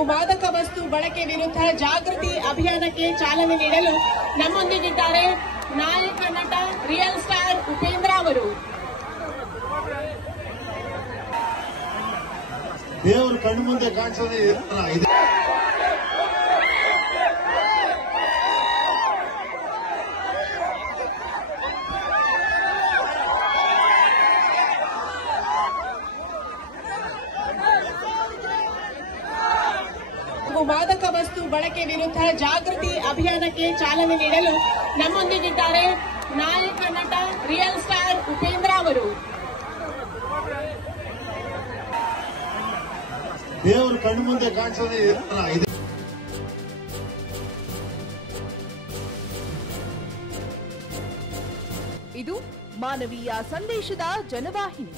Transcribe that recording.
ಹಾಗೂ ಮಾದಕ ವಸ್ತು ಬಳಕೆ ವಿರುದ್ಧ ಜಾಗೃತಿ ಅಭಿಯಾನಕ್ಕೆ ಚಾಲನೆ ನೀಡಲು ನಮ್ಮೊಂದಿಗಿದ್ದಾರೆ ನಾಯಕ ನಟ ರಿಯಲ್ ಸ್ಟಾರ್ ಉಪೇಂದ್ರ ಅವರು. ದೇವರು ಕಣ್ಣು ಮುಂದೆ ಕಾಣಿಸೋದೇ ಇದೆ. ಮಾದಕ ವಸ್ತು ಬಳಕೆ ವಿರುದ್ಧ ಜಾಗೃತಿ ಅಭಿಯಾನಕ್ಕೆ ಚಾಲನೆ ನೀಡಲು ನಮ್ಮೊಂದಿಗಿದ್ದಾರೆ ನಾಯಕ ನಟ ರಿಯಲ್ ಸ್ಟಾರ್ ಉಪೇಂದ್ರ ಅವರು. ದೇವರು ಕಣ್ಣು ಮುಂದೆ ಕಾಣಿಸೋದೇ ಇದೆ. ಇದು ಮಾನವೀಯ ಸಂದೇಶದ ಜನವಾಹಿನಿ.